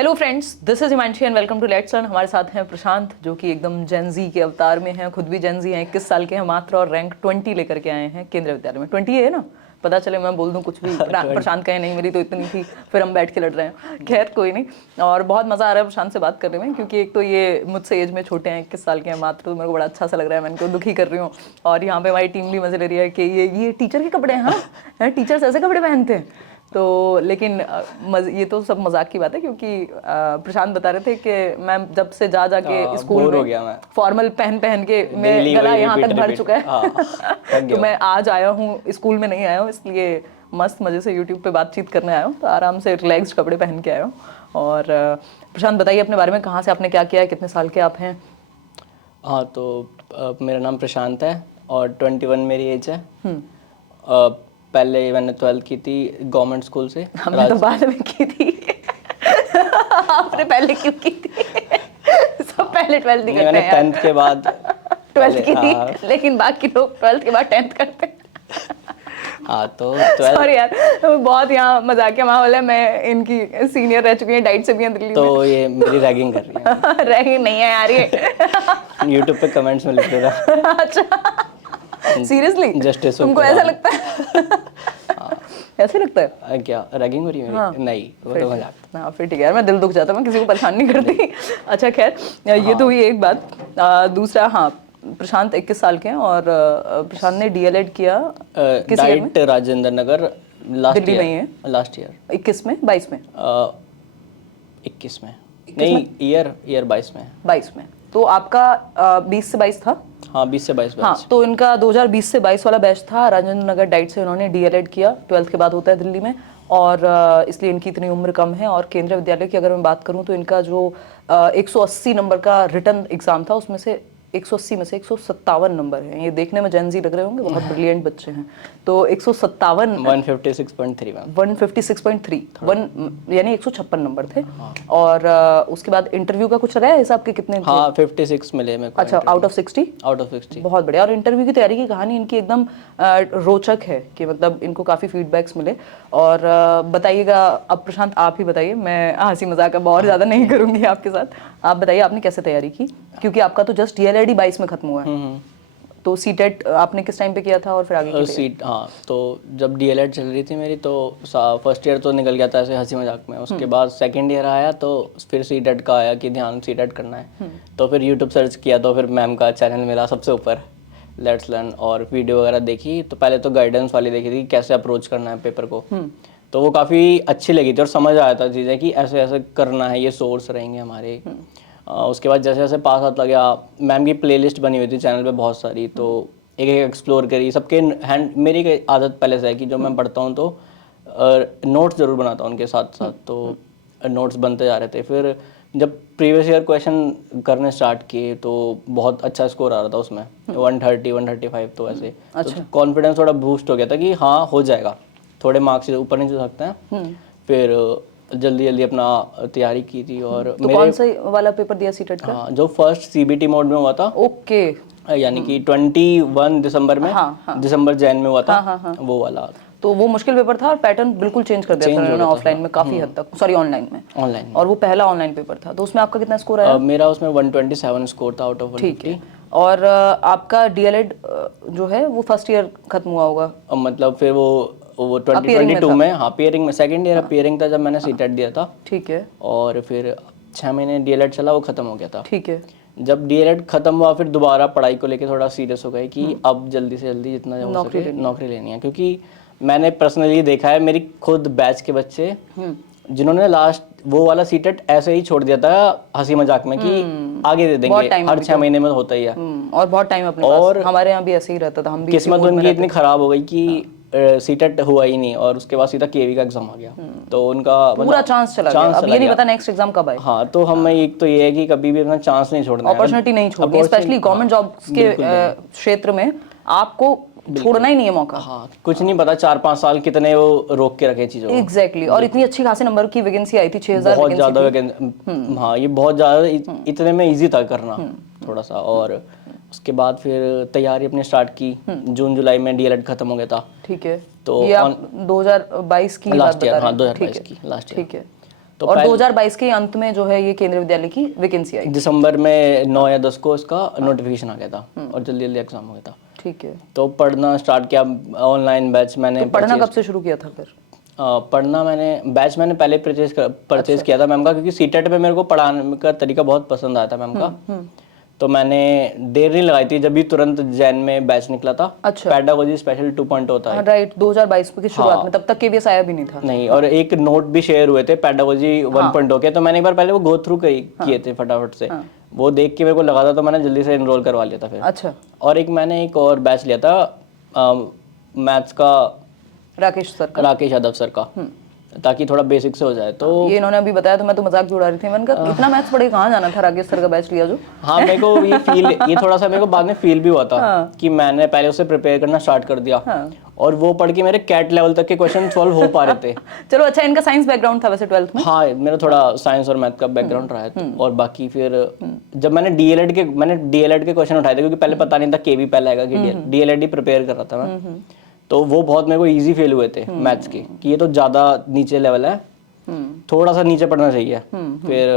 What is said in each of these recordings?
Hello friends, this is Himanshi and welcome to let's learn. हमारे साथ हैं प्रशांत, जो कि एकदम जेनजी के अवतार में हैं। खुद भी जेनजी हैं, 21 साल के हैं मात्र, और रैंक 20 लेकर के आए हैं केंद्रीय विद्यालय में। 20 है ना? पता चले मैं बोल दूं कुछ भी, प्रशांत कहे नहीं मेरी तो इतनी थी, फिर हम बैठ के लड़ रहे हैं। खैर कोई नहीं। और बहुत मज़ा आ रहा है प्रशांत से बात करने में, क्योंकि एक तो ये मुझसे एज में छोटे हैं, 21 साल के हैं मात्र, तो मेरे को बड़ा अच्छा सा लग रहा है। मैं इनको दुखी कर रही हूँ और यहाँ पे हमारी टीम भी मजे ले रही है कि ये टीचर के कपड़े हैं। हाँ, टीचर्स ऐसे कपड़े पहनते हैं। तो लेकिन ये तो सब मजाक की बात है, क्योंकि प्रशांत बता रहे थे कि मैं जब से जा के स्कूल बोर हो में गया मैं फॉर्मल पहन के मैं गला यहाँ तक भर चुका है। तो मैं आज आया हूँ, स्कूल में नहीं आया हूँ, इसलिए मस्त मजे से यूट्यूब पे बातचीत करने आया हूँ। तो आराम से रिलैक्स्ड कपड़े पहन के आया हूँ। और प्रशांत बताइए अपने बारे में, कहाँ से आपने क्या किया है, कितने साल के आप हैं? हाँ, तो मेरा नाम प्रशांत है और 21 मेरी एज है। पहले मैंने 12th की थी गवर्नमेंट स्कूल से। हमने तो बाद में की थी। आपने पहले क्यों की थी? सब पहले 12th ही करते हैं यार। 10th के बाद 12th की थी, लेकिन बाकी लोग 12th के बाद 10th करते हैं। हाँ, तो 12th। सॉरी यार, बहुत यहाँ मजाकिया माहौल है। मैं इनकी सीनियर रह चुकी है, डाइट से भी हैं दिल्ली तो में। ये मेरी रैगिंग कर रही है। रैगिंग नहीं है यार ये। यूट्यूब पे कमेंट्स में लिख देगा। अच्छा, सीरियसली जस्टिस तुमको ऐसा लगता है? ऐसे लगता है? क्या रैगिंग हो रही है मेरी? नहीं, वो तो मजाक। हाँ फिर ठीक है यार, मैं दिल दुख जाता, मैं किसी को परेशान नहीं करती। अच्छा खैर, ये तो हुई एक बात। दूसरा, हाँ, प्रशांत 21 साल के हैं और प्रशांत ने डीएलएड किया किस ईयर में? डाइट राजेंद्र नगर, लास्ट दिल्ली में ही है। लास्ट ईयर 21 में, 22 में? 21 में नहीं, ईयर 22 में। 22 में। तो आपका 20 से 22 था? हाँ, 20 से 22 हाँ, तो इनका 2020 से 22 वाला बैच था। राजेंद्र नगर डाइट से इन्होंने डीएलएड किया, 12th के बाद होता है दिल्ली में, और इसलिए इनकी इतनी उम्र कम है। और केंद्रीय विद्यालय की अगर मैं बात करूं तो इनका जो 180 नंबर का रिटर्न एग्जाम था, उसमें से 180 में से 157 नंबर हैं। ये देखने में जेनजी लग रहे होंगे, बहुत ब्रिलियंट बच्चे हैं। तो 157 156.3 156.3 यानी 156 नंबर थे। और उसके बाद इंटरव्यू का कुछ लगाया हिसाब के कितने थे? हाँ, 56 मिले मेरे को। अच्छा, आउट ऑफ 60? Out of 60। बहुत बढ़िया। और इंटरव्यू की तैयारी की कहानी इनकी एकदम रोचक है, कि मतलब इनको काफ़ी फीडबैक्स मिले। और बताइएगा, अब प्रशांत आप ही बताइए, मैं हंसी मजाक अब और ज़्यादा नहीं करूँगी आपके साथ। आप बताइए आपने कैसे तैयारी की, क्योंकि आपका तो जस्ट डीएलएड ही 22 में खत्म हुआ है। तो सीटेट आपने किस टाइम पे किया था और फिर आगे की हाँ, तो जब डीएलएड चल रही थी मेरी, तो फर्स्ट ईयर तो निकल गया था ऐसे हंसी मजाक में। उसके बाद सेकंड ईयर आया तो फिर सीटेट का आया कि ध्यान सीटेट करना है। तो फिर यूट्यूब सर्च किया, तो फिर मैम का चैनल मिला सबसे ऊपर, लेट्स लर्न, और वीडियो वगैरह देखी। तो पहले तो गाइडेंस वाली देखी थी कि कैसे अप्रोच करना है पेपर को। तो वो काफ़ी अच्छी लगी थी और समझ आया था चीज़ें कि ऐसे ऐसे करना है, ये सोर्स रहेंगे हमारे। उसके बाद जैसे जैसे पास आउट लगा, मैम की प्लेलिस्ट बनी हुई थी चैनल पे बहुत सारी, तो एक एक एक्सप्लोर करी सबके हैंड। मेरी आदत पहले से है कि जो मैं पढ़ता हूँ तो नोट्स ज़रूर बनाता हूँ उनके साथ साथ, तो नोट्स बनते जा रहे थे। फिर जब प्रीवियस ईयर क्वेश्चन करने स्टार्ट किए तो बहुत अच्छा स्कोर आ रहा था उसमें, 130 135। तो ऐसे तो कॉन्फिडेंस थोड़ा बूस्ट हो गया था कि हाँ हो जाएगा, थोड़े मार्क्स से ऊपर नहीं जा सकते हैं। फिर जल्दी जल्दी अपना तैयारी की थी। और तो कौन सा वाला पेपर दिया सीटेट का? हाँ, जो फर्स्ट सीबीटी मोड में हुआ था। ओके। यानी कि 21 दिसंबर में, दिसंबर जैन में हुआ था। वो वाला तो वो मुश्किल पेपर था और पैटर्न बिल्कुल चेंज कर दिया था उन्होंने ऑफलाइन में काफी हद तक, सॉरी ऑनलाइन में। और वो पहला ऑनलाइन पेपर था, तो उसमें आपका कितना स्कोर आया? मेरा उसमें 127 स्कोर था आउट ऑफ 150। ठीक है। और आपका डीएलएड जो है वो फर्स्ट ईयर खत्म हुआ होगा? मतलब फिर वो 2022 में, हाँ, पेयरिंग में, सेकंड ईयर पेयरिंग था जब मैंने सीटेट दिया था। ठीक है। और फिर 6 महीने डीएलएड चला, वो खत्म हो गया था। ठीक है। जब डीएलएड खत्म हुआ फिर दोबारा पढ़ाई को लेके थोड़ा सीरियस हो गए कि अब जल्दी से जल्दी जितना हो सके नौकरी लेनी है। क्योंकि मैंने पर्सनली देखा है, मेरी खुद बैच के बच्चे जिन्होंने लास्ट वो वाला सीटेट ऐसे ही छोड़ दिया था हंसी मजाक में कि आगे दे देंगे, हर 6 महीने में होता ही है। और बहुत टाइम अपने पास, हमारे यहाँ भी ऐसे ही रहता था। हम भी किस्मत उनकी इतनी खराब हो गई कि सीटेट हुआ ही नहीं और उसके बाद सीधा केवी का एग्जाम आ गया। तो उनका पूरा चांस चला गया। अब ये नहीं पता नेक्स्ट एग्जाम कब आए। हाँ, तो हमें एक तो ये है कि कभी भी अपना चांस नहीं छोड़ना है, अपॉर्चुनिटी नहीं छोड़नी, स्पेशली गवर्नमेंट जॉब्स के क्षेत्र में आपको छोड़ना ही नहीं है मौका। हाँ, कुछ नहीं पता 4-5 साल कितने वो रोक के रखे चीजों को। एग्जैक्टली। और इतनी अच्छी खासी नंबर की वैकेंसी आई थी, 6000 बहुत ज्यादा हाँ, ये बहुत ज्यादा इतने में इजी था करना थोड़ा सा। और उसके बाद फिर तैयारी अपनी स्टार्ट की। जून जुलाई में डीएलएड खत्म हो गया था। ठीक है। तो ये आप 2022 की बात बता रहे हैं? हाँ, 2022 की लास्ट ईयर। ठीक है। तो और 2022 के अंत में जो है ये केंद्रीय विद्यालय की वैकेंसी आई। दिसंबर में 9 या 10 को इसका नोटिफिकेशन आ गया था और जल्दी जल्दी एग्जाम हो गया था। ठीक है। तो पढ़ना स्टार्ट किया, ऑनलाइन बैच मैंने तो पढ़ना कब से शुरू किया था फिर? पढ़ना मैंने पहले परचेज किया था मैम का, क्योंकि सीटेट में मेरे को पढ़ाने का तरीका बहुत पसंद आया था मैम का। तो मैंने देर नहीं लगाई थी, जब भी तुरंत जैन में बैच निकला था। अच्छा। पेडागोजी स्पेशल 2.0 होता है। राइट, 2022 की शुरुआत में, तब तक केवीएस आया भी नहीं था। नहीं, और एक नोट भी शेयर हुए थे पेडागोजी 1.0 के, तो मैंने एक बार पहले वो गो थ्रू किए थे फटाफट से। वो देख के मेरे को लगा था, तो मैंने जल्दी से एनरोल करवा लिया था फिर। अच्छा। और मैंने एक और बैच लिया था मैथ्स का, राकेश यादव सर का, ताकि थोड़ा बेसिक से हो जाए। तो ये इन्होंने अभी बताया तो मैं तो मजाक भी उड़ा रही थी, मैंने कहा इतना मैथ्स पढ़े कहाँ जाना था, राकेश सर का बैच लिया जो। हाँ, मेरे को ये थोड़ा सा मेरे को बाद में फील भी हुआ था कि मैंने पहले उससे प्रिपेयर करना स्टार्ट कर दिया। और वो पढ़ के मेरे कैट लेवल तक के क्वेश्चन सॉल्व हो पा रहे थे। चलो अच्छा, इनका साइंस बैकग्राउंड था वैसे 12th में? हाँ, मेरा थोड़ा साइंस और मैथ का बैकग्राउंड रहा है। और बाकी फिर जब मैंने डीएलएड के क्वेश्चन उठाए थे, क्योंकि पहले पता नहीं था केवी पहले आएगा कि डीएलएड ही प्रिपेयर कर रहा था मैं। तो वो बहुत मेरे को इजी फील हुए थे मैथ्स के, कि ये तो ज्यादा नीचे लेवल है, थोड़ा सा नीचे पढ़ना चाहिए। फिर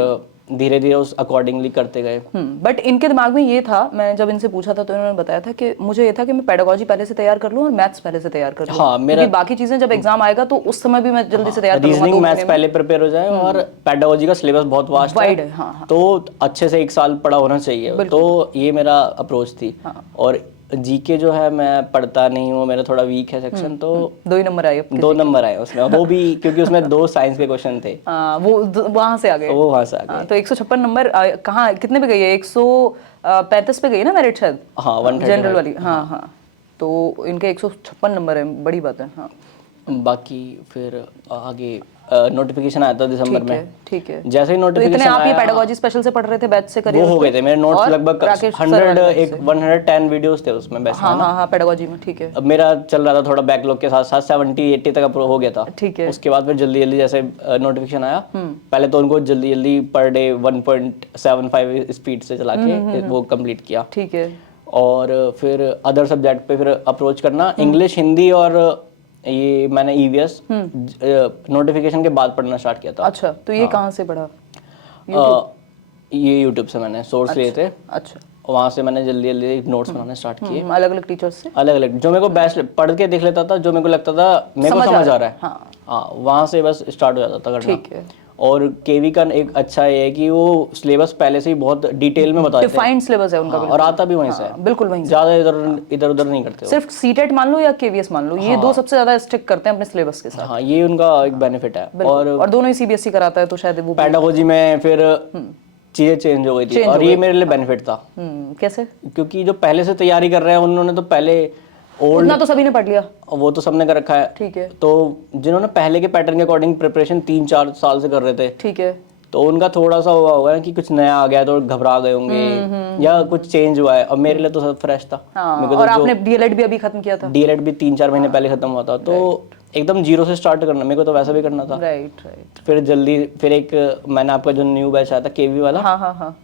धीरे धीरे उस अकॉर्डिंगली करते गए। बट इनके दिमाग में ये था, मैंने जब इनसे पूछा था तो इन्होंने बताया था कि मुझे ये था कि मैं पेडागोजी पहले से तैयार कर लूं और मैथ्स पहले से तैयार कर लूं। हाँ, मेरा बाकी चीजें जब एग्जाम आएगा तो उस समय भी मैं जल्दी से तैयार कर लूंगा। रीजनिंग मैथ्स पहले प्रिपेयर हो जाए, और पेडागोजी का सिलेबस बहुत वास्ट है। हाँ। तो अच्छे से 1 साल पढ़ा होना चाहिए। तो ये मेरा अप्रोच थी। और जीके जो है मैं पढ़ता नहीं हूँ, मेरा थोड़ा वीक है सेक्शन। तो 2 ही नंबर आए, 2 नंबर आए उसमें, वो भी क्योंकि उसमें 2 साइंस के क्वेश्चन थे। वो वहां से आ गए। वो वहां से आ गए। तो 156 नंबर कहाँ कितने पे गई है? 135 पे गई है ना मेरिट शायद? हाँ, 135 जनरल वाली। हाँ। तो इनके 156 नंबर है, बड़ी बात है। हाँ। बाकी फिर आगे नोटिफिकेशन आया था दिसंबर में। ठीक है। जैसे ही तो नोटिफिकेशन इतने आप ये पेडागोजी स्पेशल से पढ़ रहे थे बैच से वो हो गए थे मेरे नोट्स लगभग 110 वीडियोस थे उसमें बैच में। हाँ, पेडागोजी में। ठीक है। अब मेरा चल रहा था थोड़ा बैकलॉग के साथ साथ 70-80 तक हो गया था। ठीक है। उसके बाद फिर जल्दी जल्दी जैसे नोटिफिकेशन आया, पहले तो उनको जल्दी जल्दी पर डे 1.75 स्पीड से चला के वो कंप्लीट किया। ठीक है। और फिर अदर सब्जेक्ट पे फिर अप्रोच करना, इंग्लिश, हिंदी और ये मैंने ईवीएस नोटिफिकेशन के बाद पढ़ना स्टार्ट किया था। अच्छा, तो ये कहाँ से पढ़ा? ये यूट्यूब से मैंने सोर्स लिए थे। अच्छा। वहाँ से मैंने जल्दी जल्दी नोट्स बनाने स्टार्ट किए, अलग अलग टीचर्स से, अलग अलग, जो मेरे को बेस्ट पढ़ के देख लेता था, जो मेरे को लगता था मेरे को समझ आ रहा है। हाँ, वहाँ से बस स्टार्ट हो जाता था करना। ठीक है। और केवी का एक अच्छा ये है कि वो सिलेबस पहले से ही बहुत डिटेल में बताते हैं, डिफाइंड सिलेबस है उनका। और आता भी वहीं से है, बिल्कुल वहीं से, ज्यादा इधर उधर नहीं करते। सिर्फ सीटेट मान लो या केवीएस मान लो, ये 2 सबसे ज्यादा स्टिक करते हैं अपने सिलेबस के साथ। हाँ, ये उनका एक बेनिफिट है। और दोनों ही सीबीएसई कराता है, तो शायद वो पेडागोजी में फिर चीजें चेंज हो गई थी, और ये मेरे लिए बेनिफिट था। कैसे? क्योंकि जो पहले से तैयारी कर रहे हैं उन्होंने तो पहले उतना तो सभी ने पढ़ लिया, वो तो सबने कर रखा है। ठीक है। तो जिन्होंने पहले के पैटर्न के अकॉर्डिंग प्रिपरेशन 3-4 साल से कर रहे थे, ठीक है, तो उनका थोड़ा सा हुआ होगा कि कुछ नया आ गया तो घबरा गए होंगे, या कुछ चेंज हुआ है। और मेरे लिए तो सब फ्रेश था। और आपने डीएलएड भी अभी खत्म किया था? डीएलएड भी 3-4 महीने पहले खत्म हुआ था, तो एकदम जीरो से स्टार्ट करना, मेरे को तो वैसा भी करना था। राइट। फिर एक मैंने आपका जो न्यू बैच आया था केवी वाला, हाँ,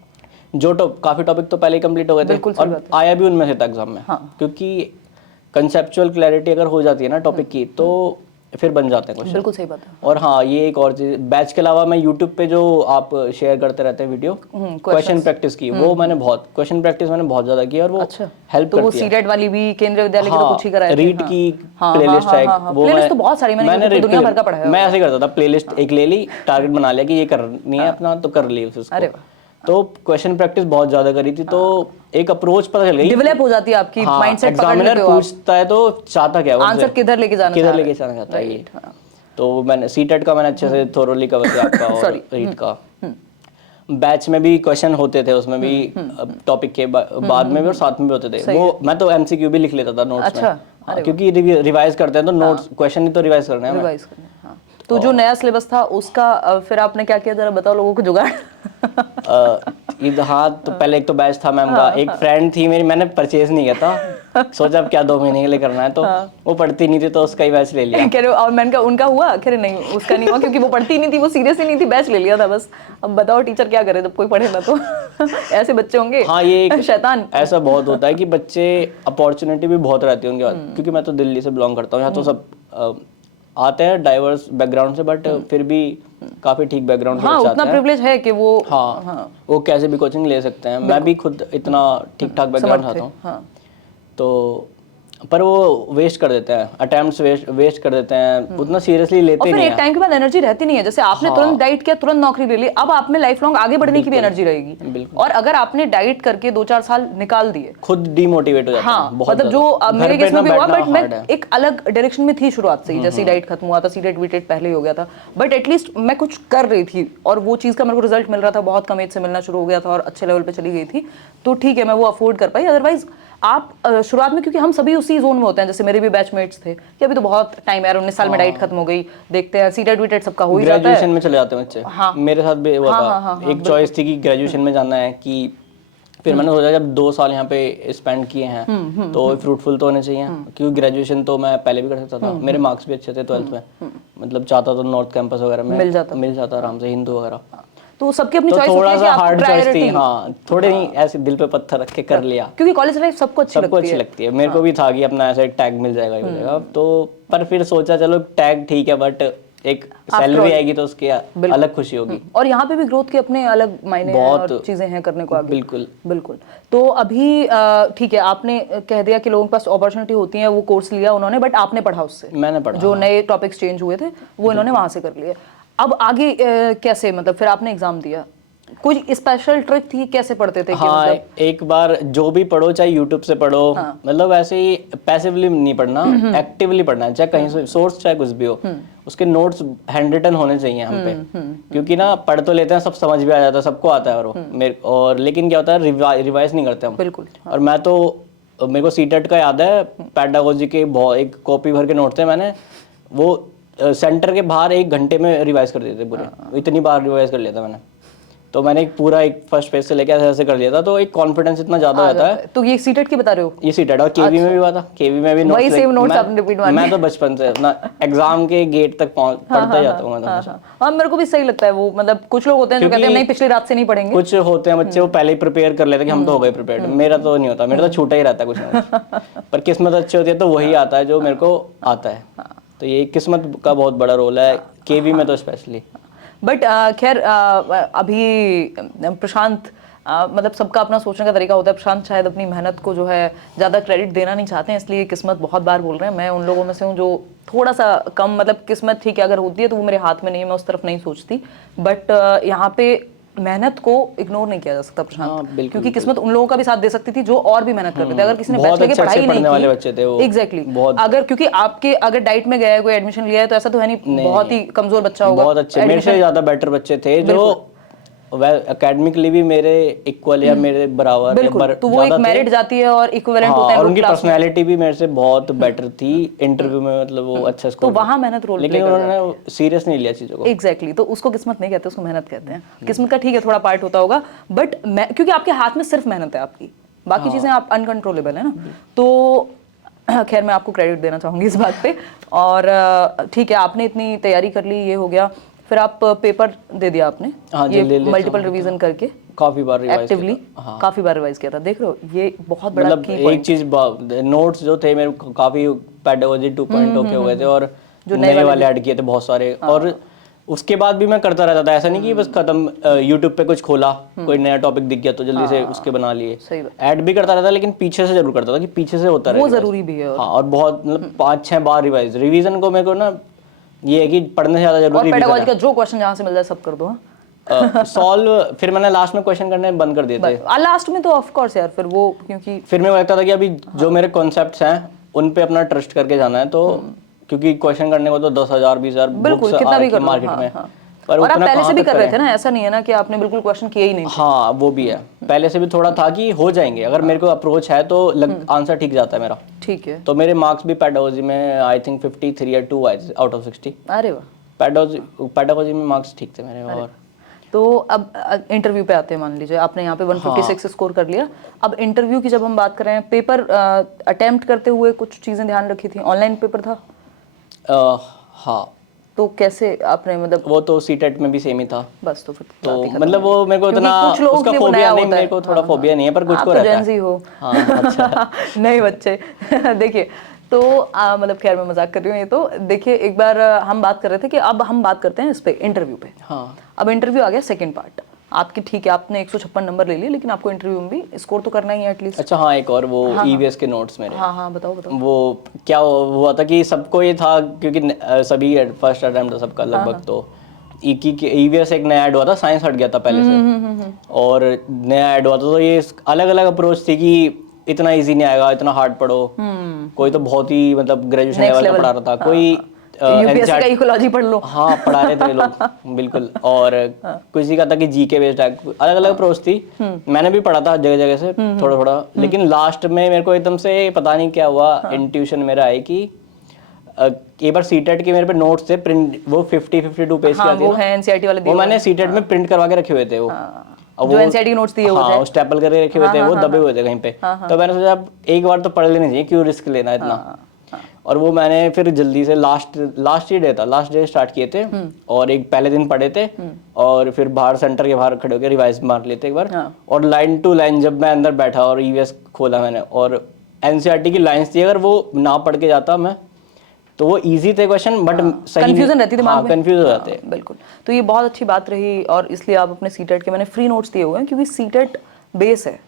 जो काफी टॉपिक तो पहले ही कंप्लीट हो गए थे, और आया भी उनमें से था एग्जाम में। क्योंकि कंसेप्चुअल क्लैरिटी अगर हो जाती है ना टॉपिक की, तो फिर बन जाते हैं क्वेश्चन। बिल्कुल सही बात है। और हाँ, ये एक और चीज, बैच के अलावा मैं यूट्यूब पे जो आप शेयर करते रहते हैं वीडियो क्वेश्चन प्रैक्टिस की, वो मैंने क्वेश्चन प्रैक्टिस मैंने बहुत ज्यादा की, और वो हेल्प करती है। वो सीटेट वाली भी केंद्रीय विद्यालय की तो कुछ ही कराया था। रीड की प्लेलिस्ट है वो, प्लेलिस्ट तो बहुत सारी मैंने दुनिया भर का पढ़ा है। मैं ऐसे करता था, प्लेलिस्ट एक ले ली, टारगेट बना लिया कि ये करनी है अपना, तो कर ली उसको। अरे वाह। तो क्वेश्चन प्रैक्टिस बहुत ज्यादा करी थी, तो एक अप्रोच पता चल गई, डेवलप हो जाती है आपकी माइंडसेट। एग्जामिनर पूछता है तो चाहता क्या है, आंसर किधर लेके जाना चाहता है ये। तो मैंने सीटेट का मैंने अच्छे से थोरोली कवर किया आपका, और रीड का बैच में भी क्वेश्चन होते थे, उसमें भी टॉपिक के बाद में भी और साथ में भी होते थे। वो मैं तो एमसीक्यू भी लिख लेता था नोट्स में, क्योंकि रिवाइज करते हैं तो नोट्स क्वेश्चन ही तो रिवाइज करना है। तो जो नया सिलेबस था उसका फिर आपने क्या किया, जरा बताओ लोगों को जुगाड़। हाँ, तो पहले एक तो बैच था मैम का, एक फ्रेंड थी मेरी, मैंने परचेज नहीं किया था, सोचा अब क्या 2 महीने के लिए करना है, तो वो पढ़ती नहीं थी, तो उसका ही बैच ले लिया। कह रहे हो, और मैंने कहा उनका हुआ? कह रहे नहीं, उसका नहीं हुआ, क्योंकि वो पढ़ती नहीं थी, वो सीरियस ही नहीं थी, बैच ले लिया था बस। अब बताओ टीचर क्या करे जब कोई पढ़े ना, तो ऐसे बच्चे होंगे। हाँ, ये एक शैतान ऐसा बहुत होता है कि बच्चे, अपॉर्चुनिटी भी बहुत रहती है उनके पास, क्योंकि मैं तो दिल्ली से बिलोंग करता हूँ, यहाँ तो सब आते हैं डाइवर्स बैकग्राउंड से, बट फिर भी काफी ठीक बैकग्राउंड से हाँ, बच्चे उतना आते हैं। प्रिविलेज है कि वो हाँ, वो कैसे भी कोचिंग ले सकते हैं। मैं भी खुद इतना ठीक ठाक बैकग्राउंड से आता हूँ, हाँ। तो पर वो वेस्ट कर देते हैं, अटेम्प्ट्स वेस्ट कर देते हैं, उतना सीरियसली और लेते फिर नहीं एक हैं। टाइम के बाद एनर्जी रहती नहीं है। जैसे आपने तुरंत डाइट किया, तुरंत नौकरी ले ली, अब आप में लाइफ लॉन्ग आगे बढ़ने की भी एनर्जी रहेगी। बिल्कुल। और अगर आपने डाइट करके 2-4 साल निकाल दिए, खुद डीमोटिवेट हो जाते हाँ, हैं बहुत मतलब जो ज़्यादा। मेरे घर पे केस में ना भी हुआ, बैठना बट मैं hard है। एक अलग डायरेक्शन में थी शुरुआत से ही। जैसे डाइट खत्म हुआ था, सीटेट वीटेट पहले ही हो गया था, बट एटलीस्ट मैं कुछ कर रही थी और वो चीज़ का मेरे को रिजल्ट मिल रहा था, बहुत कम एज से मिलना शुरू हो गया था और अच्छे लेवल पे चली गई थी, तो ठीक है, मैं वो अफोर्ड कर पाई। अदरवाइज आप शुरुआत में, क्योंकि हम सभी उसी जोन में होते हैं, जैसे मेरे भी बैचमेट्स थे कि अभी तो बहुत टाइम है, 19 साल में डाइट खत्म हो गई, देखते हैं सीटेट वीटेट सबका हो ही जाता है। ग्रेजुएशन में चले जाते हैं बच्चे। हाँ। मेरे साथ भी हुआ था। एक चॉइस थी कि ग्रेजुएशन में जाना है, कि फिर मैंने सोचा जब 2 साल यहाँ पे स्पेंड किए हैं तो फ्रूटफुल तो होने चाहिए, क्योंकि ग्रेजुएशन तो मैं पहले भी कर सकता था। मेरे मार्क्स भी अच्छे थे 12th में, मतलब चाहता तो नॉर्थ कैंपस वगैरह में मिल जाता आराम से, हिंदू वगैरह। तो सबकी अपनी तो चॉइस होती थोड़ा है कि सा आप हार्ड चॉइस थी, प्रायोरिटी, हाँ, थोड़े ही ऐसे दिल पे पत्थर रख के कर लिया, क्योंकि कॉलेज लाइफ सबको अच्छी सबको लगती अच्छी है। लगती है। मेरे को भी था कि अपना ऐसे टैग मिल जाएगा, ही मिल जाएगा, तो पर फिर सोचा चलो टैग ठीक है, बट एक सैलरी आएगी तो उसकी अलग खुशी होगी। और यहाँ पे भी ग्रोथ के अपने अलग मायने हैं और चीजें हैं करने को आगे। बिल्कुल बिल्कुल। तो अभी ठीक है, आपने कह दिया कि लोगों के पास अपॉर्चुनिटी होती है, वो कोर्स लिया उन्होंने, बट आपने पढ़ा उससे, मैंने पढ़ा, जो नए टॉपिक्स चेंज हुए थे वो इन्होंने वहां से कर लिए। अब आगे कैसे, मतलब फिर आपने एग्जाम दिया, कोई स्पेशल ट्रिक थी, कैसे पढ़ते थे? हाँ, एक बार जो भी पढ़ो, चाहे यूट्यूब से पढ़ो, मतलब ऐसे ही पैसिवली नहीं पढ़ना, एक्टिवली पढ़ना है, चाहे कहीं से सोर्स, चाहे कुछ भी हो, उसके नोट्स हैंड रिटन होने चाहिए हम पे। क्योंकि ना पढ़ तो लेते हैं, सब समझ भी आ जाता है, सबको आता है, और लेकिन क्या होता है, रिवाइज नहीं करते हम। बिल्कुल। और मैं तो, मेरे को सीटेट का याद है, पेडागोजी के एक कॉपी भर के नोट थे मैंने, वो सेंटर के बाहर 1 घंटे में रिवाइज कर देते पूरे, इतनी बार रिवाइज कर लिया था मैंने। तो मैंने एक पूरा एक फर्स्ट पेज से लेके ऐसे कर लिया था, तो एक कॉन्फिडेंस इतना ज्यादा होता है। तो ये सीटेट की बता रहे हो? ये सीटेट, और केवी में भी हुआ था, केवी में भी नोट्स, वही सेम नोट्स आपने रिपीट मारे? मैं तो बचपन से अपना एग्जाम के गेट तक पढ़ते जाता हूँ मैं तो हमेशा। हाँ, मेरे को भी सही लगता है वो, मतलब कुछ लोग होते हैं जो कहते हैं नहीं पिछली रात से नहीं पढ़ेंगे, कुछ होते हैं बच्चे वो पहले ही प्रिपेयर कर लेते हैं कि हम तो हो गए प्रिपेयर्ड। मेरा तो नहीं होता, मेरा तो छूटा ही रहता है कुछ ना कुछ। पर किस्मत अच्छी होती है तो वही आता है जो मेरे को आता है, तो ये किस्मत का बहुत बड़ा रोल है केवी में तो स्पेशली। बट खैर अभी प्रशांत, मतलब सबका अपना सोचने का तरीका होता है। प्रशांत शायद अपनी मेहनत को जो है ज़्यादा क्रेडिट देना नहीं चाहते हैं, इसलिए किस्मत बहुत बार बोल रहे हैं। मैं उन लोगों में से हूँ जो थोड़ा सा कम, मतलब किस्मत ठीक है, अगर होती है तो वो मेरे हाथ में नहीं है, मैं उस तरफ नहीं सोचती। बट यहाँ पे मेहनत को इग्नोर नहीं किया जा सकता प्रशांत, क्योंकि किस्मत उन लोगों का भी साथ दे सकती थी जो और भी मेहनत करते थे। अगर किसी ने बैच लेके पढ़ाई नहीं वाले बच्चे थे वो, एग्जैक्टली, अगर क्योंकि आपके अगर डाइट में गया है, कोई एडमिशन लिया है, तो ऐसा तो है नहीं बहुत ही कमजोर बच्चा होगा। बहुत अच्छे, मेरे से ज्यादा बेटर बच्चे थे जो एकेडमिकली भी मेरे इक्वल या मेरे बराबर, बिल्कुल, तो वो एक मेरिट जाती है और इक्विवेलेंट होता है। और उनकी पर्सनालिटी भी मेरे से बहुत बेटर थी इंटरव्यू में, मतलब वो अच्छा स्कोर, तो वहाँ मेहनत रोल, लेकिन उन्होंने सीरियस नहीं लिया चीजों को। एग्जैक्टली, तो उसको किस्मत नहीं कहते, उसको मेहनत कहते हैं। किस्मत का ठीक है, थोड़ा पार्ट होता होगा, बट क्योंकि आपके हाथ में सिर्फ मेहनत है आपकी, बाकी चीजें आप अनकंट्रोलेबल है ना। तो खैर मैं आपको क्रेडिट देना चाहूंगी इस बात पे। और ठीक है, आपने इतनी तैयारी कर ली, ये हो गया, फिर आप पेपर दे दिया आपने, ये मल्टीपल रिवीजन करके, काफी बार रिवाइज एक्टिवली काफी बार रिवाइज किया था। देख रहे हो, ये बहुत बड़ा मतलब एक चीज, नोट्स जो थे मेरे काफी पेडागोजी 2.0 के हो गए थे, और जो नए वाले ऐड किए थे बहुत सारे। और उसके बाद भी मैं करता रहता था, ऐसा नहीं कि बस खत्म, यूट्यूब पे कुछ खोला, कोई नया टॉपिक दिख गया तो जल्दी से उसके बना लिए। ऐड भी करता रहता, लेकिन पीछे से जरूर करता था कि पीछे से होता रहे, वो जरूरी भी है। हाँ, और बहुत मतलब 5-6 बार रिवीजन को मेरे को ना ये है कि पढ़ने से ज्यादा जरूरी, और पेडागोजी का जो क्वेश्चन जहाँ से मिल जाए सब कर दो, सॉल्व। फिर मैंने लास्ट में क्वेश्चन करने बंद कर दिए थे, लास्ट में तो ऑफ कोर्स यार, फिर वो क्योंकि फिर मेरे को लगता था कि अभी जो मेरे कॉन्सेप्ट्स हैं उन पे अपना ट्रस्ट करके जाना है, तो क्योंकि क्वेश्चन करने को तो 10,000-20,000 बिल्कुल कितना भी कर मार्केट में, पर और आप पहले से भी कर रहे थे ना, ऐसा नहीं है ना कि आपने बिल्कुल क्वेश्चन किए ही नहीं। हाँ, वो भी है, पहले से भी थोड़ा था कि हो जाएंगे, अगर मेरे को अप्रोच है तो आंसर ठीक जाता है मेरा। ठीक है, तो मेरे मार्क्स भी पेडागोजी में आई थिंक 53 या 2 आए आउट ऑफ 60। अरे वाह, पेडागोजी में मार्क्स ठीक थे मेरे। और तो अब इंटरव्यू पे आते हैं, मान लीजिए आपने यहाँ पे 156 स्कोर कर लिया। अब इंटरव्यू की जब हम बात कर रहे हैं, पेपर अटेम्प्ट करते हुए कुछ चीजें ध्यान रखी थी? ऑनलाइन पेपर था? हाँ। तो कैसे आपने, मतलब वो तो सीटेट में भी सेम ही था बस, तो फिर तो मतलब वो मेरे को इतना उसका फोबिया नहीं, मेरे को थोड़ा फोबिया नहीं है, पर कुछ को रहता है। हो नए बच्चे देखिए, तो मतलब खैर मैं मजाक कर रही हूँ, ये तो देखिए एक बार हम बात कर रहे थे कि अब हम बात करते हैं इस पे, इंटरव्यू पे। हाँ अब इंटरव्यू आ गया सेकंड पार्ट आपकी, ठीक है आपने 156 नंबर ले लिए, लेकिन आपको इंटरव्यू में भी स्कोर तो करना ही है एटलीस्ट। अच्छा, हाँ एक और वो ईवीएस के नोट्स मेरे, हाँ हाँ बताओ बताओ। वो क्या हुआ था कि सबको ये था क्योंकि सभी फर्स्ट अटेम्प्ट था सबका लगभग, तो ईवीएस एक नया ऐड हुआ था, साइंस हट गया था पहले से, और नया ऐड हुआ था, तो ये अलग अलग अप्रोच थी कि इतना इजी नहीं आएगा, इतना हार्ड पढ़ो। कोई तो बहुत ही मतलब ग्रेजुएशन लेवल का पढ़ा रहा था, कोई यूपीएससी का इकोलॉजी पढ़ लो। हाँ पढ़ा रहे थे लोग बिल्कुल, और किसी का था कि जीके बेस्ड है, अलग अलग अप्रोच थी। मैंने भी पढ़ा था जगह जगह से थोड़ा थोड़ा, लेकिन लास्ट में मेरे को एकदम से पता नहीं क्या हुआ, इंट्यूशन मेरा है कि एक बार सीटेट के मेरे पे नोट्स थे प्रिंट, वो 52 पेज के आते वो है एनसीईआरटी वाले वो मैंने सीटेट में प्रिंट करवा के रखे हुए थे वो, जो एनसीईआरटी नोट्स दिए हुए थे, हाँ स्टेपल करके रखे हुए थे, वो दबे हुए थे कहीं पे। तो मैंने सोचा अब एक बार तो पढ़ लेने चाहिए, क्यों रिस्क लेना इतना। और वो मैंने फिर जल्दी से लास्ट ही डे था, लास्ट डे स्टार्ट किए थे, और एक पहले दिन पढ़े थे, और फिर बाहर सेंटर के बाहर खड़े होकर रिवाइज मार लेते एक बार। और लाइन टू लाइन जब मैं अंदर बैठा और ईवीएस खोला मैंने, और एनसीईआरटी की लाइंस थी, अगर वो ना पढ़ के जाता मैं तो वो इजी थे क्वेश्चन, बट सही कंफ्यूजन रहती दिमाग में, कंफ्यूज हो जाते। बिल्कुल। तो ये बहुत अच्छी बात रही, और इसलिए आप अपने सीटेट के मैंने फ्री नोट्स दिए हुए हैं, क्योंकि सीटेट बेस है,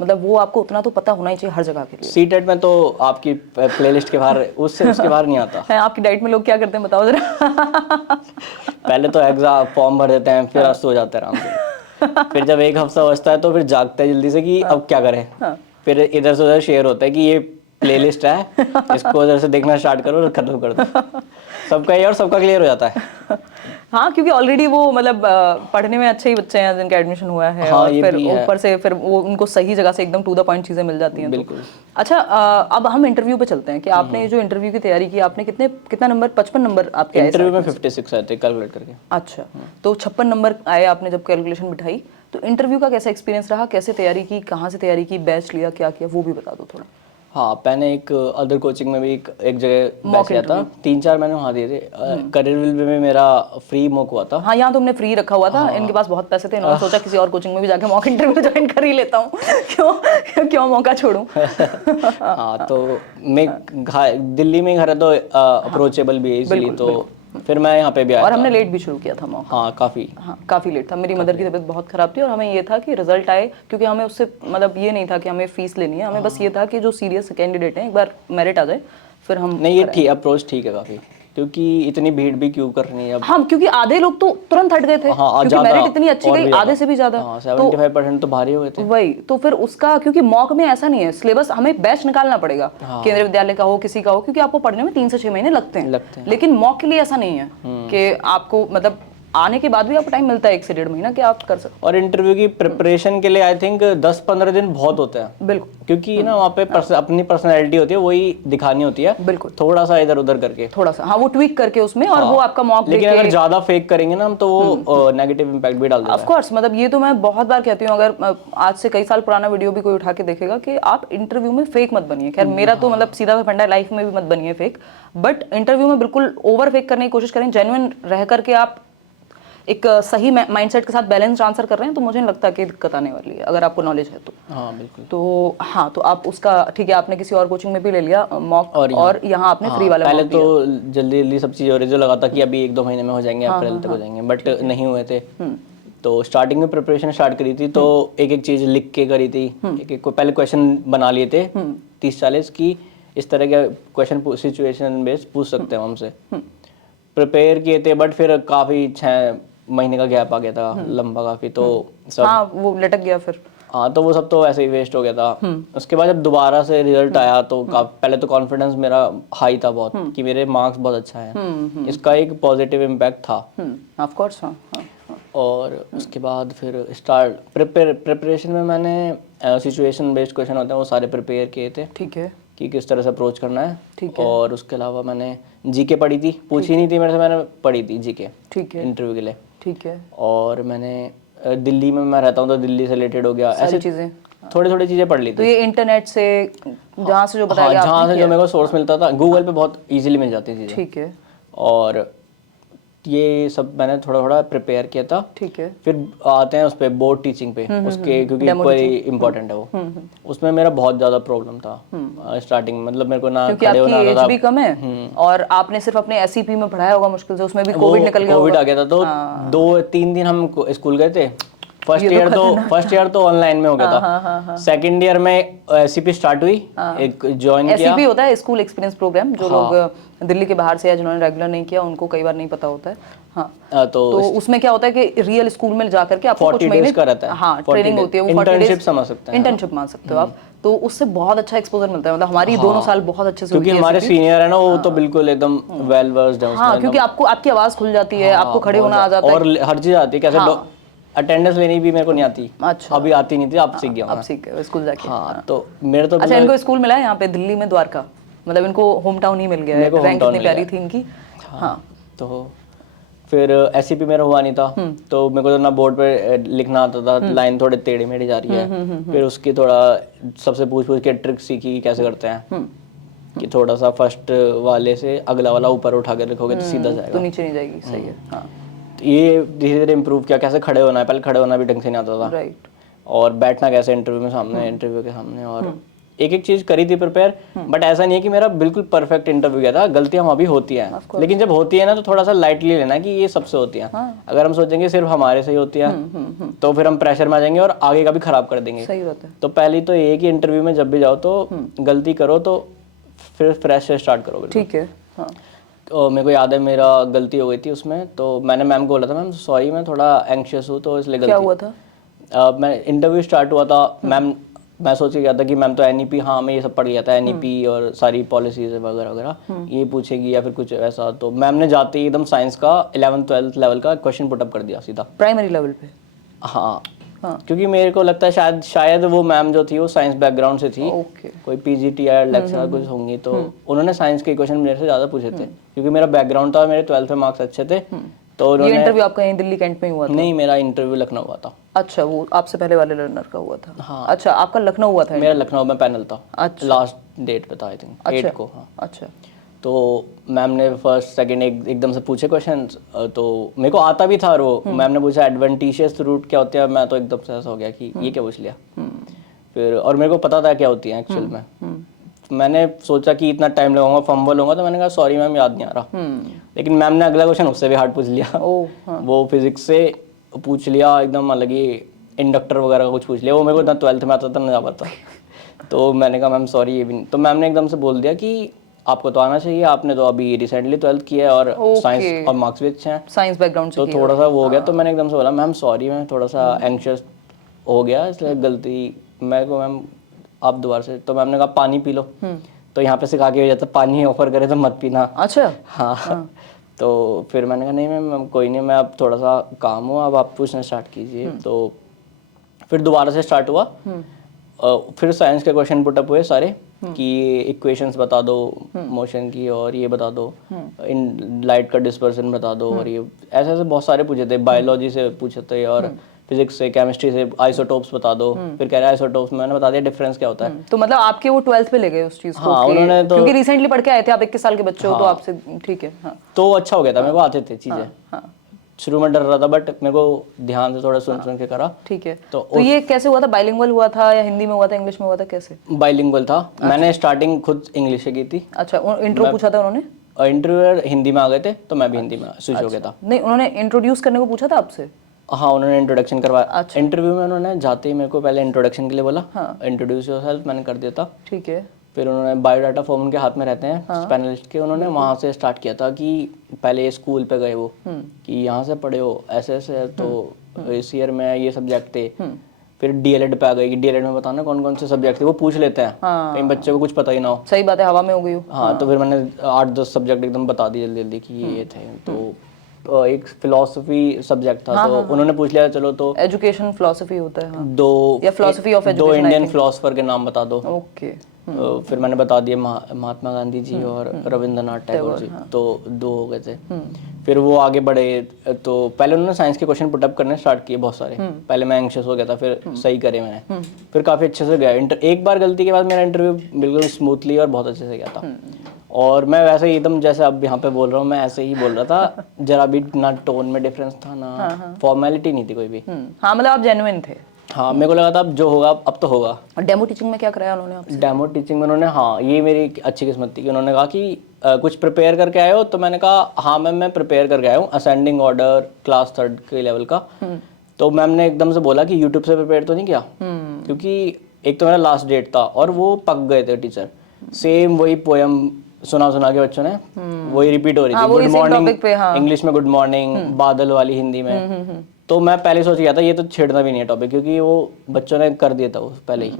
मतलब वो आपको उतना तो पता होना ही चाहिए हर जगह के लिए। सीटेट में तो आपकी प्लेलिस्ट के बाहर उसके बाहर नहीं आता है। आपकी डाइट में लोग क्या करते हैं बताओ जरा। पहले तो एग्जाम फॉर्म भर देते हैं, फिर सो जाते हैं आराम से। फिर जब एक हफ्ता बचता है तो फिर जागते हैं जल्दी से कि अब क्या करें। फिर इधर से उधर शेयर होता है कि ये प्लेलिस्ट है, इसको उधर से देखना स्टार्ट करो और खत्म कर दो। सबका ये और सबका क्लियर हो जाता है। हाँ, क्योंकि ऑलरेडी वो मतलब पढ़ने में अच्छे ही बच्चे हैं जिनका एडमिशन हुआ है, हाँ, और ये फिर भी है। ऊपर से फिर वो उनको सही जगह से एकदम टू द पॉइंट चीजें मिल जाती हैं। बिल्कुल। तो अच्छा, अब हम इंटरव्यू पे चलते हैं कि आपने जो इंटरव्यू की तैयारी की, आपने कितना नंबर, 55 नंबर आपके आए? इंटरव्यू में 56 आए थे कैलकुलेट करके। अच्छा, तो 56 नंबर आए आपने जब कैलकुलेशन बिठाई, तो इंटरव्यू का कैसा एक्सपीरियंस रहा, कैसे तैयारी की, कहाँ से तैयारी की, बैच लिया, क्या किया, वो भी बता दो थोड़ा। हाँ, मैंने एक अदर कोचिंग में भी एक जगह बैच लिया था, 3-4 मैंने वहाँ दिए थे। करियरविल में मेरा फ्री मॉक हुआ था। हाँ, यहाँ तो हमने फ्री रखा हुआ था। इनके पास बहुत पैसे थे, इन्होंने सोचा किसी और कोचिंग में भी जाके मॉक इंटरव्यू ज्वाइन कर ही लेता हूँ। क्यों मौका छोड़ूं। हाँ, तो मैं दिल्ली में घर है तो अप्रोचेबल भी है इजीली, तो फिर मैं यहाँ पे भी आया और हमने लेट भी शुरू किया था मॉक। हाँ काफ़ी लेट था, मेरी मदर की तबीयत बहुत ख़राब थी, और हमें ये था कि रिजल्ट आए, क्योंकि हमें उससे मतलब ये नहीं था कि हमें फीस लेनी है, हमें बस ये था कि जो सीरियस कैंडिडेट हैं एक बार मेरिट आ जाए फिर हम। नहीं, ये अप्रोच ठीक है काफ़ी, क्योंकि इतनी भीड़ भी क्यों करनी है अब। हाँ, क्योंकि आधे लोग तो तुरंत हट गए थे, क्योंकि मेरिट इतनी अच्छी गई, आधे से भी ज्यादा। 75% तो भारी हुए थे। वही तो फिर उसका, क्योंकि मॉक में ऐसा नहीं है, सिलेबस हमें बैच निकालना पड़ेगा, केंद्रीय विद्यालय का हो किसी का हो, क्योंकि आपको पढ़ने में 3 से 6 महीने लगते हैं। लेकिन मॉक के लिए ऐसा नहीं है कि आपको मतलब आने के बाद भी आपको टाइम मिलता है 1 से 1.5 महीना कि आप कर सकते। और इंटरव्यू की प्रिपरेशन के लिए आई थिंक 10-15 दिन बहुत होते हैं। बिल्कुल, क्योंकि ना वहाँ पे अपनी पर्सनैलिटी होती है, वही दिखानी होती है। बिल्कुल, थोड़ा सा इधर उधर करके, थोड़ा सा हाँ वो ट्वीक करके उसमें, और वो आपका मॉक लेकिन अगर ज्यादा फेक करेंगे ना हम तो वो नेगेटिव इम्पैक्ट भी डाल देता है। ऑफ कोर्स, मतलब ये तो मैं बहुत बार कहती हूँ, अगर आज से कई साल पुराना वीडियो भी कोई उठा के देखेगा कि आप इंटरव्यू में फेक मत बनिए। खैर मेरा तो मतलब सीधा फंडा है, लाइफ में भी मत बनिए फेक, बट इंटरव्यू में बिल्कुल ओवर फेक करने की कोशिश करें। जेन्युइन रह करके आप एक सही माइंडसेट के साथ बैलेंस आंसर कर रहे हैं, तो मुझे नहीं लगता कि दिक्कत आने वाली है, अगर आपको नॉलेज है तो। हाँ बिल्कुल। तो हाँ, तो आप उसका ठीक है, आपने किसी और कोचिंग में भी ले लिया मॉक, और यहाँ आपने फ्री वाला पहले तो जल्दी जल्दी सब चीज़ हो रही, जो लगा था कि अभी 1-2 महीने में हो जाएंगे, अप्रैल तक हो जाएंगे, बट नहीं हुए थे। तो स्टार्टिंग में प्रिपरेशन स्टार्ट करी थी, तो एक एक चीज़ लिख के करी थी, एक एक पहले क्वेश्चन बना लिए थे 30-40 की, इस तरह के क्वेश्चन सिचुएशन बेस्ड पूछ सकते हैं हमसे, प्रिपेयर किए थे। बट फिर काफ़ी 6 महीने का गैप आ गया था, लंबा काफ़ी, तो सब हाँ वो लटक गया फिर। हाँ, तो वो सब तो ऐसे ही वेस्ट हो गया था। उसके बाद जब दोबारा से रिजल्ट आया तो पहले तो कॉन्फिडेंस मेरा हाई था बहुत, कि मेरे मार्क्स बहुत अच्छा है, इसका एक पॉजिटिव इम्पैक्ट था। Of course. हाँ। और उसके बाद फिर प्रिपरेशन में मैंने सिचुएशन बेस्ड क्वेश्चन होते हैं वो सारे प्रिपेयर किए थे, ठीक है, कि किस तरह से अप्रोच करना है। ठीक है। और उसके अलावा मैंने जीके पढ़ी थी, पूछी नहीं थी मेरे से, मैंने पढ़ी थी जीके, ठीक है, इंटरव्यू के लिए। ठीक है। और मैंने दिल्ली में मैं रहता हूँ तो दिल्ली से रिलेटेड हो गया, ऐसी चीजें थोड़ी थोड़ी चीज़ें पढ़ ली थी। तो ये इंटरनेट से जहाँ से जो बताया गया, जहाँ से जो मेरे को सोर्स मिलता था, गूगल पे बहुत इजीली मिल जाती थी चीज़ें। ठीक है। और ये सब मैंने थोड़ा थोड़ा प्रिपेयर किया था। ठीक है। फिर आते हैं उस पे बोर्ड टीचिंग पे, उसके क्योंकि कोई इम्पोर्टेंट है वो, उसमें मेरा बहुत ज़्यादा प्रॉब्लम था स्टार्टिंग में, मतलब मेरे को ना क्योंकि खड़े होना आपकी आता एज था। भी कम है और आपने सिर्फ अपने एसईपी में पढ़ाया होगा मुश्किल से, उसमें भी कोविड निकल गया कोविड होगा। आ गया था तो 2-3 दिन हम स्कूल गए थे। फर्स्ट ईयर तो ऑनलाइन में हो गया था। सेकंड ईयर में एससीपी स्टार्ट हुई, एक ज्वाइन किया। एसईपी होता है स्कूल एक्सपीरियंस प्रोग्राम, जो लोग दिल्ली के बाहर से या जिन्होंने रेगुलर नहीं किया उनको कई बार नहीं पता होता है। हाँ, तो उसमें क्या होता है कि रियल स्कूल में जाकर के आपको कुछ महीने का रहता है। हाँ ट्रेनिंग होती है, वो 40 इंटर्नशिप समझ सकते हैं, इंटर्नशिप मान सकते हो आप। तो उससे बहुत अच्छा एक्सपोजर मिलता है, मतलब हमारी दोनों साल बहुत अच्छे से हुई क्योंकि हमारे सीनियर है ना, वो तो बिल्कुल एकदम वेल वर्स्ड है उसमें। हाँ, क्योंकि आपको आपकी आवाज खुल जाती है, आपको खड़े होना आ जाता है और हर चीज आती है, कैसे अटेंडेंस लेनी भी मेरे को नहीं आती। अच्छा, अभी आती नहीं थी, अब सीख गया अब सीख गए स्कूल जाके। हाँ, तो मेरे तो अच्छा, इनको स्कूल मिला है यहाँ पे दिल्ली में, द्वारका, मतलब इनको होम टाउन ही मिल गया है, रैंक इतनी प्यारी थी इनकी। हाँ, तो फिर एससीपी मेरा हुआ नहीं था, तो मेरे को तो ना बोर्ड पे लिखना आता था, लाइन थोड़े टेढ़ी मेढ़ी जा रही है। फिर उसकी थोड़ा सबसे पूछ के ट्रिक सीखी कैसे करते हैं, कि थोड़ा सा फर्स्ट वाले से अगला वाला ऊपर उठा के रखोगे तो सीधा जाएगा, तो नीचे नहीं जाएगी। सही है। हाँ, तो ये धीरे धीरे इम्प्रूव किया, कैसे खड़े होना है, पहले खड़े होना भी ढंग से नहीं आता था, राइट, और बैठना कैसे इंटरव्यू में सामने, इंटरव्यू के सामने, और एक एक चीज करी थी प्रिपेयर। बट ऐसा नहीं है कि मेरा बिल्कुल परफेक्ट इंटरव्यू गया था, गलतियां वहाँ भी होती हैं, लेकिन जब होती है ना तो थोड़ा सा लाइटली लेना कि ये सबसे होती हैं। अगर हम सोचेंगे सिर्फ हमारे से ही होती हैं तो फिर हम प्रेशर में आ जाएंगे और आगे का भी खराब कर देंगे। सही बात है। तो पहली तो ये कि इंटरव्यू में जब भी जाओ तो गलती करो तो फिर फ्रेश से स्टार्ट करो। ठीक है। हाँ, तो मेरे को याद है मेरा गलती हो गई थी उसमें, तो मैंने मैम को बोला था, मैम सॉरी मैं थोड़ा एंग्शियस हूँ तो इसलिए गलती। क्या हुआ था? मैं इंटरव्यू स्टार्ट हुआ था, मैम मैं सोच के गया था कि मैम तो एनईपी, हाँ मैं ये सब पढ़ गया था, एनईपी और सारी पॉलिसीज वगैरह वगैरह ये पूछेगी या फिर कुछ ऐसा। तो मैम ने जाते ही एकदम साइंस का 11th-12th लेवल का क्वेश्चन पुटअप कर दिया सीधा, प्राइमरी लेवल पे। हाँ, क्योंकि मेरे को लगता है शायद वो मैम जो थी वो साइंस बैकग्राउंड से थी, कोई पीजीटी या लेक्चरर कुछ होंगी, तो उन्होंने साइंस के क्वेश्चन मेरे से ज़्यादा पूछे थे, क्योंकि मेरा बैकग्राउंड था, मेरे 12th में मार्क्स अच्छे थे। तो ये इंटरव्यू आपका यहीं दिल्ली कैंट में हुआ था? नहीं, मेरा इंटरव्यू लखनऊ हुआ था। अच्छा, वो आपसे पहले वाले लर्नर का हुआ था। हाँ। अच्छा, आपका लखनऊ हुआ था? मेरा लखनऊ में पैनल था। अच्छा, लास्ट डेट पे था आई थिंक 8 को। हाँ, अच्छा। तो मैम ने फर्स्ट सेकंड एकदम से पूछे क्वेश्चंस, तो मेरे को आता भी था, और वो मैम ने पूछा एडवेंटिशियस रूट क्या होती है, मैं तो एकदम से ऐसा हो गया कि ये क्या पूछ लिया। फिर और मेरे को पता था क्या होती है एक्चुअल में। मैंने सोचा कि इतना टाइम लगाऊंगा, फंबल होगा, तो मैंने कहा सॉरी मैम याद नहीं आ रहा। लेकिन मैम ने अगला क्वेश्चन उससे भी हार्ड पूछ लिया। वो फिजिक्स से पूछ लिया एकदम अलग ही, इंडक्टर वगैरह का कुछ पूछ लिया, वो मेरे को ना 12th में आता था ना जा पाता। तो मैंने कहा मैम सॉरी ये भी नहीं। तो मैम ने एकदम से बोल दिया कि आपको तो आना चाहिए, आपने तो अभी रिसेंटली 12th किया है और साइंस और मार्क्स भी अच्छे हैं, साइंस बैकग्राउंड से तो थोड़ा सा वो हो गया। तो मैंने एकदम से बोला मैम सॉरी, मैं थोड़ा सा एंग्शियस हो गया इसलिए गलती, मैं को मैम आप दोबारा से। तो मैम ने कहा पानी पी लो, तो यहाँ पे सिखा के हो जाता पानी ऑफर करे तो मत पीना। अच्छा, हाँ। तो फिर मैंने कहा नहीं मैम कोई नहीं, मैं अब थोड़ा सा काम हुआ, अब आप पूछना स्टार्ट कीजिए। तो फिर दोबारा से स्टार्ट हुआ, फिर साइंस के क्वेश्चन पुटअप हुए सारे, कि इक्वेशंस बता दो मोशन की, और ये बता दो इन लाइट का डिस्पर्सन बता दो, और ये ऐसे ऐसे बहुत सारे पूछे थे, बायोलॉजी से पूछे थे और फिजिक्स से, केमिस्ट्री से, आइसोटोप्स बता दो। फिर कह रहे हैं आइसोटोप्स, मैंने बता दिया डिफरेंस क्या होता है। तो मतलब आपके वो 12th पे ले गए उस चीज को? हाँ, उन्होंने तो क्योंकि रिसेंटली पढ़ के आए थे आप, 21 साल के बच्चे हो, तो आपसे ठीक है। हाँ, तो अच्छा हो गया था, मेरे को आते थे चीजें। शुरू में डर रहा था, बट मेरे को ध्यान से थोड़ा सुन के करा। ठीक है। तो ये कैसे हुआ था? बाइलिंगुअल हुआ था या हिंदी में हुआ था, इंग्लिश में हुआ था, कैसे? बाइलिंगुअल था। मैंने स्टार्टिंग खुद इंग्लिश से की थी। अच्छा, इंट्रो पूछा था उन्होंने? इंटरव्यूअर हिंदी में आ गए थे, तो मैं भी हिंदी में स्विच हो गया था। नहीं, उन्होंने इंट्रोड्यूस करने को पूछा था आपसे? हाँ, उन्होंने इंट्रोडक्शन करवाया। इंटरव्यू में उन्होंने जाते ही मेरे को पहले इंट्रोडक्शन के लिए बोला, इंट्रोड्यूस योरसेल्फ, मैंने कर दिया था। ठीक है। फिर उन्होंने बायोडाटा फॉर्म उनके हाथ में रहते हैं पैनलिस्ट के, उन्होंने वहाँ से स्टार्ट किया था कि पहले स्कूल पे गए वो, कि यहाँ से पढ़े हो ऐसे ऐसे, तो इस ईयर में ये सब्जेक्ट थे। फिर डीएलएड पे आ गई कि डीएलएड में बताना कौन कौन से सब्जेक्ट थे, वो पूछ लेते हैं, कहीं बच्चे को कुछ पता ही ना हो। सही बात है, हवा में हो गई हो। हाँ, तो फिर मैंने 8-10 सब्जेक्ट एकदम बता दिए जल्दी जल्दी कि ये थे। तो एक फिलोसफी सब्जेक्ट था, तो उन्होंने पूछ लिया चलो तो एजुकेशन फिलोसफी होता है। हाँ। दो या फिलोसफी ऑफ दो एजुकेशन, इंडियन फिलोसफर के नाम बता दो। ओके। फिर मैंने बता दिए महात्मा गांधी जी और रविंद्रनाथ टैगोर जी, तो 2 हो गए थे। फिर वो आगे बढ़े, तो पहले उन्होंने साइंस के क्वेश्चन पुटअप करने स्टार्ट किए बहुत सारे। पहले मैं एंग्शियस हो गया था, फिर सही करे मैंने, फिर काफ़ी अच्छे से गया। एक बार गलती के बाद मेरा इंटरव्यू बिल्कुल स्मूथली और बहुत अच्छे से गया था। और मैं वैसे ही एकदम जैसे अब यहाँ पे बोल रहा हूँ मैं ऐसे ही बोल रहा था, जरा भी ना टोन में डिफरेंस था ना फॉर्मेलिटी नहीं थी कोई भी। हाँ मतलब आप जेन्युइन थे। हाँ मेरे को लगा था अब जो होगा अब तो होगा। और डेमो टीचिंग में क्या कराया उन्होंने आपसे? डेमो टीचिंग में उन्होंने, हाँ ये मेरी अच्छी किस्मत थी कि उन्होंने कहा कि कुछ प्रिपेयर करके आए हो, तो मैंने कहा हाँ मैम मैं प्रिपेयर करके आया हूँ असेंडिंग ऑर्डर क्लास 3rd के लेवल का। तो मैम ने एकदम से बोला कि यूट्यूब से प्रिपेयर तो नहीं किया, क्योंकि एक तो मेरा लास्ट डेट था और वो पक गए थे टीचर, सेम वही पोएम सुना सुना के बच्चों ने वही रिपीट हो रही थी, गुड मॉर्निंग इंग्लिश में, गुड मॉर्निंग बादल वाली हिंदी में। तो मैं पहले सोच गया था ये तो छेड़ना भी नहीं है टॉपिक, क्योंकि वो बच्चों ने कर दिया था वो पहले ही।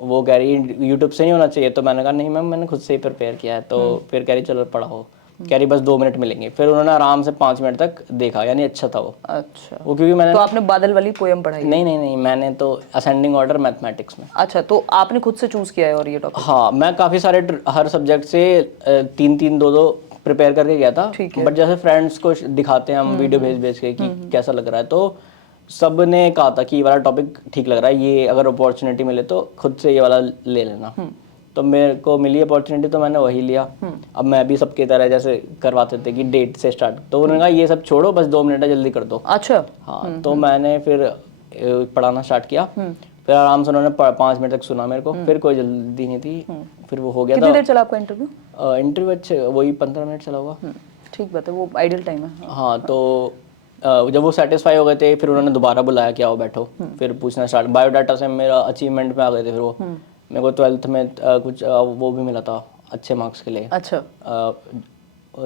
वो कह रही यूट्यूब से नहीं होना चाहिए, तो मैंने कहा नहीं मैम मैंने खुद से ही प्रिपेयर किया है। तो फिर कह रही चलो पढ़ाओ, कह रही बस 2 मिनट मिलेंगे। फिर उन्होंने आराम से 5 मिनट तक देखा, यानी अच्छा था वो। अच्छा वो क्योंकि मैंने तो आपने बादल वाली पोएम पढ़ाई? नहीं मैंने तो असेंडिंग ऑर्डर मैथमेटिक्स में। अच्छा तो आपने खुद से चूज किया है और ये टॉपिक? हाँ मैं काफ़ी सारे हर सब्जेक्ट से 3-3 2-2 प्रिपेयर करके गया था। बट जैसे फ्रेंड्स को दिखाते हैं हम वीडियो भेज भेज के कि कैसा लग रहा है, तो सब ने कहा था कि ये वाला टॉपिक ठीक लग रहा है, ये अगर अपॉर्चुनिटी मिले तो खुद से ये वाला ले लेना। तो मेरे को मिली अपॉर्चुनिटी तो मैंने वही लिया। अब मैं भी सबकी तरह जैसे करवाते थे कि डेट से स्टार्ट, तो उन्होंने कहा ये सब छोड़ो बस 2 मिनट है जल्दी कर दो। अच्छा हाँ तो मैंने फिर पढ़ाना स्टार्ट किया। फिर आराम से उन्होंने 5 मिनट तक सुना मेरे को, फिर कोई जल्दी नहीं थी। फिर वो हो गया था। कितनी देर चला आपका इंटरव्यू? इंटरव्यू अच्छे वही 15 मिनट चला होगा। ठीक बात है, वो आइडियल टाइम है। हाँ तो जब वो सेटिस्फाई हो गए थे फिर उन्होंने दोबारा बुलाया कि आओ बैठो। फिर पूछना स्टार्ट, बायोडाटा से मेरा अचीवमेंट में आ गए थे। फिर वो मेरे को 12th में कुछ वो भी मिला था अच्छे मार्क्स के लिए। अच्छा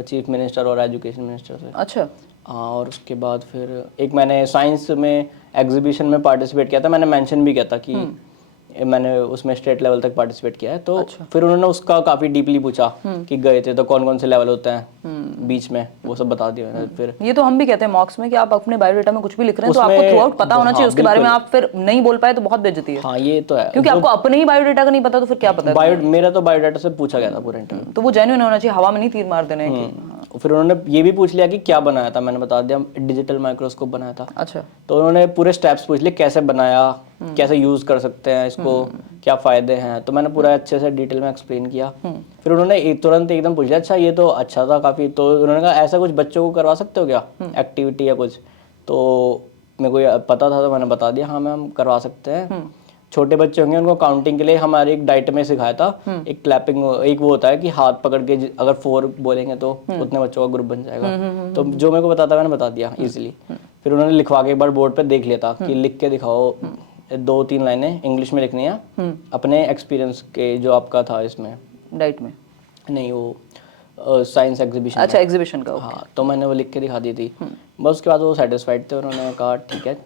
चीफ मिनिस्टर और एजुकेशन मिनिस्टर से। अच्छा हाँ और उसके बाद फिर एक मैंने साइंस में एग्जीबिशन में पार्टिसिपेट किया था। मैंने मेंशन भी किया था कि मैंने उसमें स्टेट लेवल तक पार्टिसिपेट किया है। तो फिर उन्होंने उसका काफ़ी डीपली पूछा कि गए थे तो कौन कौन से लेवल होते हैं बीच में, वो सब बता दिया मैंने। फिर ये तो हम भी कहते हैं मॉक्स में कि आप अपने बायोडाटा में कुछ भी लिख रहे हैं तो आपको थ्रू आउट पता होना चाहिए उसके बारे में। आप फिर नहीं बोल पाए तो बहुत बेइज्जती है। हाँ ये तो है, क्योंकि आपको अपने ही बायोडाटा का नहीं पता तो फिर क्या पता है? मेरा तो बायोडाटा से पूछा गया था पूरा इंटरव्यू। तो वो जेन्युइन होना चाहिए, हवा में नहीं तीर मार देने की। फिर उन्होंने ये भी पूछ लिया कि क्या बनाया था, मैंने बता दिया डिजिटल माइक्रोस्कोप बनाया था। अच्छा तो उन्होंने पूरे स्टेप्स पूछ लिए, कैसे बनाया, कैसे यूज कर सकते हैं इसको, क्या फायदे हैं। तो मैंने पूरा अच्छे से डिटेल में एक्सप्लेन किया। फिर उन्होंने तुरंत एकदम पूछ लिया अच्छा ये तो अच्छा था काफी। तो उन्होंने कहा ऐसा कुछ बच्चों को करवा सकते हो क्या एक्टिविटी या कुछ। तो मेरे को पता था तो मैंने बता दिया हाँ मैम करवा सकते हैं। छोटे बच्चे होंगे उनको काउंटिंग के लिए हमारे एक डाइट में सिखाया था, एक क्लैपिंग, एक वो होता है कि हाथ पकड़ के अगर 4 बोलेंगे तो उतने बच्चों का ग्रुप बन जाएगा। तो जो मेरे को पता था मैंने बता दिया इजीली। फिर उन्होंने लिखवा के एक बार बोर्ड पे देख लिया था कि लिख के दिखाओ 2-3 लाइनें इंग्लिश में लिखनी है अपने एक्सपीरियंस के जो आपका था इसमें डाइट में, नहीं वो साइंस एग्जीबिशन। अच्छा एग्जीबिशन का। हाँ तो मैंने वो लिख के दिखा दी थी। बस उसके बाद वो सेटिस्फाइड थे, उन्होंने कहा ठीक है।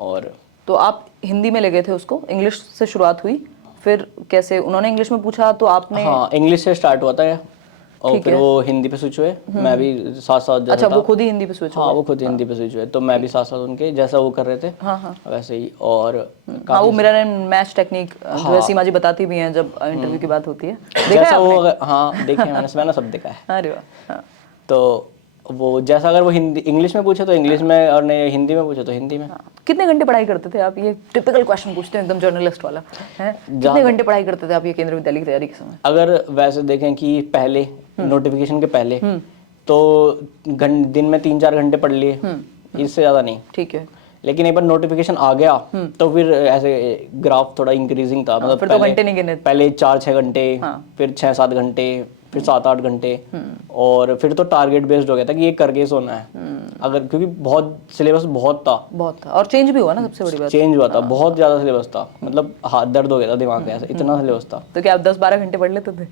और तो आप हिंदी में ले गए थे उसको, इंग्लिश से शुरुआत हुई, फिर कैसे उन्होंने इंग्लिश में पूछा तो आपने? हाँ इंग्लिश से स्टार्ट हुआ था और फिर वो हिंदी पे स्विच हुए। मैं भी साथ साथ अच्छा वो खुद ही हिंदी पे स्विच? हाँ वो खुद हिंदी पे स्विच हुए, तो मैं भी साथ साथ उनके जैसा वो कर रहे थे वैसे ही। और हाँ वो मिरर एंड मैच टेक्निक जो है सीमा जी बताती भी हैं जब इंटरव्यू की बात होती है। जैसा वो हाँ देखे मैंने सब देखा है। अरे वाह। तो वो जैसा अगर वो हिंदी इंग्लिश में पूछे तो इंग्लिश में और नहीं हिंदी में पूछे तो हिंदी में। कितने घंटे पढ़ाई करते थे आप? ये टिपिकल क्वेश्चन पूछते हैं एकदम जर्नलिस्ट वाला है। कितने घंटे पढ़ाई करते थे आप ये केंद्रीय विद्यालय की तैयारी के समय? अगर वैसे देखें कि पहले नोटिफिकेशन के पहले तो दिन में 3-4 घंटे पढ़ लिए, इससे ज्यादा नहीं। ठीक है। लेकिन एक बार नोटिफिकेशन आ गया तो फिर ऐसे ग्राफ थोड़ा इंक्रीजिंग था। मतलब फिर तो घंटे नहीं गिने। पहले 4-6 घंटे, फिर 6-7 घंटे, फिर 7-8 घंटे, और फिर तो टारगेट बेस्ड हो गया था कि ये करके सोना है। अगर क्योंकि बहुत सिलेबस बहुत था और चेंज भी हुआ ना, सबसे बड़ी बात चेंज हुआ था, बहुत ज्यादा सिलेबस था। मतलब हाथ दर्द हो गया था दिमाग का, ऐसा इतना सिलेबस था। तो क्या आप 10-12 घंटे पढ़ लेते थे?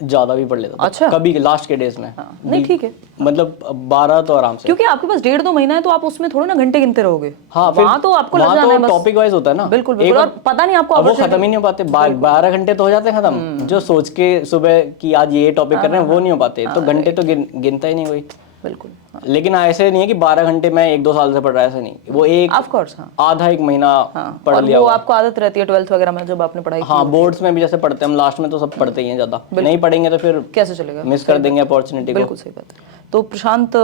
ज्यादा भी पढ़ लेता था। अच्छा। कभी लास्ट के डेज में नहीं ठीक है, मतलब 12 तो आराम से, क्योंकि आपके पास 1.5-2 महीना है तो आप उसमें थोड़ा ना घंटे गिनते रहोगे। हाँ वहाँ तो आपको लग जाना है बस। टॉपिक वाइज होता है ना। बिल्कुल बिल्कुल, और पता नहीं आपको वो खत्म ही नहीं हो पाते। 12 घंटे तो हो जाते हैं खत्म। जो सोच के सुबह कि आज ये टॉपिक कर रहे हैं वो नहीं हो पाते, तो घंटे तो गिनता ही नहीं कोई। बिल्कुल हाँ। लेकिन ऐसे नहीं है कि 12 घंटे मैं 1-2 साल से पढ़ रहा है, ऐसे नहीं, वो एक ऑफ कोर्स हाँ। आधा एक महीना हाँ पढ़ और लिया वो होगा। आपको आदत रहती है 12th वगैरह में जब आपने पढ़ाई की हाँ होगी। बोर्ड्स में भी जैसे पढ़ते हैं हम, लास्ट में तो सब पढ़ते ही हैं ज़्यादा, नहीं पढ़ेंगे तो फिर कैसे चलेगा, मिस सही कर देंगे बात है। अपॉर्चुनिटी को। बिल्कुल सही बात है। तो प्रशांत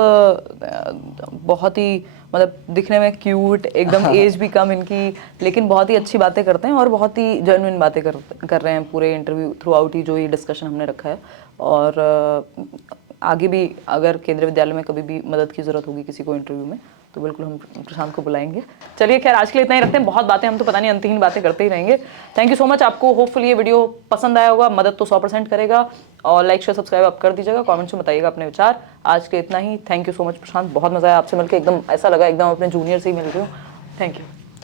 बहुत ही मतलब दिखने में क्यूट, एकदम एज भी कम इनकी, लेकिन बहुत ही अच्छी बातें करते हैं और बहुत ही जेन्युइन बातें कर रहे हैं पूरे इंटरव्यू थ्रू आउट ही, जो ये डिस्कशन हमने रखा है। और आगे भी अगर केंद्रीय विद्यालय में कभी भी मदद की ज़रूरत होगी किसी को इंटरव्यू में, तो बिल्कुल हम प्रशांत को बुलाएंगे। चलिए खैर आज के लिए इतना ही रखते हैं, बहुत बातें हम तो पता नहीं अंतहीन बातें करते ही रहेंगे। Thank you so much. आपको होपफुली ये वीडियो पसंद आया होगा, मदद तो 100% करेगा, और लाइक शेयर सब्सक्राइब आप कर दीजिएगा, कमेंट्स में बताइएगा अपने विचार। आज के इतना ही, थैंक यू सो मच प्रशांत, बहुत मजा आया आपसे मिलकर, एकदम ऐसा लगा एकदम अपने जूनियर से ही मिल रही हूँ। Thank you.